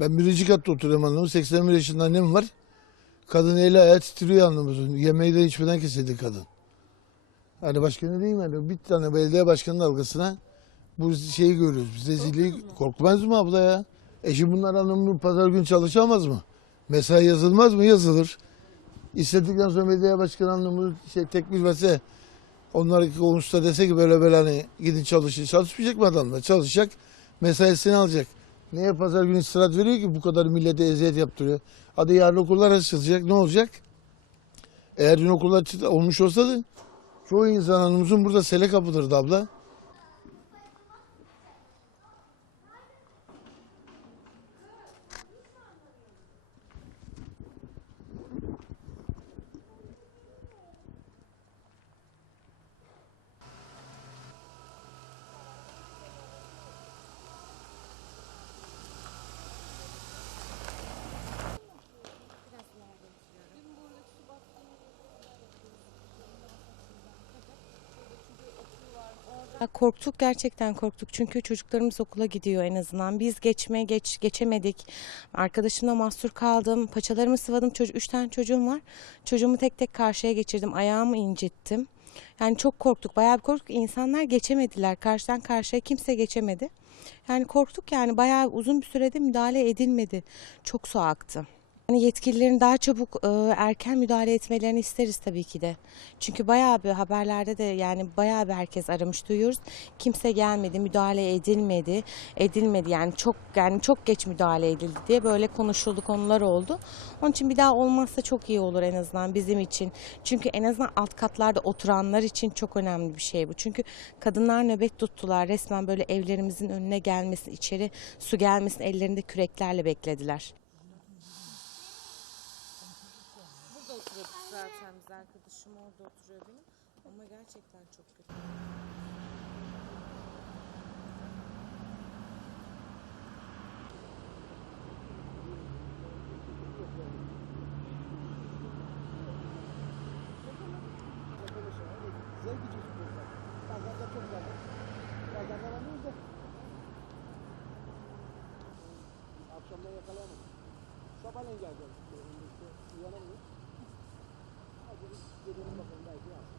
Ben birinci katta oturuyorum anlamı. 81 yaşında annem var. Kadın eli ayağı titriyor anlamızın. Yemeği de içmeden kesildi kadın. Hani başka ne diyeyim yani. Bir tane belediye başkanının dalgasına bu şeyi görüyoruz. Biz rezilliği korkmaz mı abla ya? Eşi bunlar anlamını pazar günü çalışamaz mı? Mesai yazılmaz mı? Yazılır. İstedikten sonra belediye başkanı anlamını teklif verse onlar konuşsa dese ki böyle böyle hani gidin çalışın. Çalışmayacak mı adamlar? Çalışacak. Mesaisini alacak. Neye pazar günü istirahat veriyor ki bu kadar millete eziyet yaptırıyor? Hadi yarın okullar açılacak. Ne olacak? Eğer dün okullar olmuş olsaydı çoğu insanımızın burada sele kapılırdı abla. Ya korktuk, gerçekten korktuk çünkü çocuklarımız okula gidiyor en azından. Biz geçemedik. Arkadaşımla mahsur kaldım. Paçalarımı sıvadım. 3 tane çocuğum var. Çocuğumu tek tek karşıya geçirdim. Ayağımı incittim. Yani çok korktuk. Bayağı bir korktuk. İnsanlar geçemediler. Karşıdan karşıya kimse geçemedi. Yani korktuk, yani bayağı uzun bir sürede müdahale edilmedi. Çok su aktı. Yani yetkililerin daha çabuk erken müdahale etmelerini isteriz tabii ki de. Çünkü bayağı bir haberlerde de yani bayağı bir herkes aramış, duyuyoruz. Kimse gelmedi, müdahale edilmedi yani çok geç müdahale edildi diye böyle konuşuldu, konular oldu. Onun için bir daha olmazsa çok iyi olur en azından bizim için. Çünkü en azından alt katlarda oturanlar için çok önemli bir şey bu. Çünkü kadınlar nöbet tuttular. Resmen böyle evlerimizin önüne gelmesin, içeri su gelmesin, ellerinde küreklerle beklediler. Burada oturuyorduk zaten, biz arkadaşım orada oturuyor benim, ama gerçekten çok kötü. Akşamdan yakalayamadım. Sabahleyin geleceğim. Uyanamıyor. Hadi biz gidelim bakalım belki.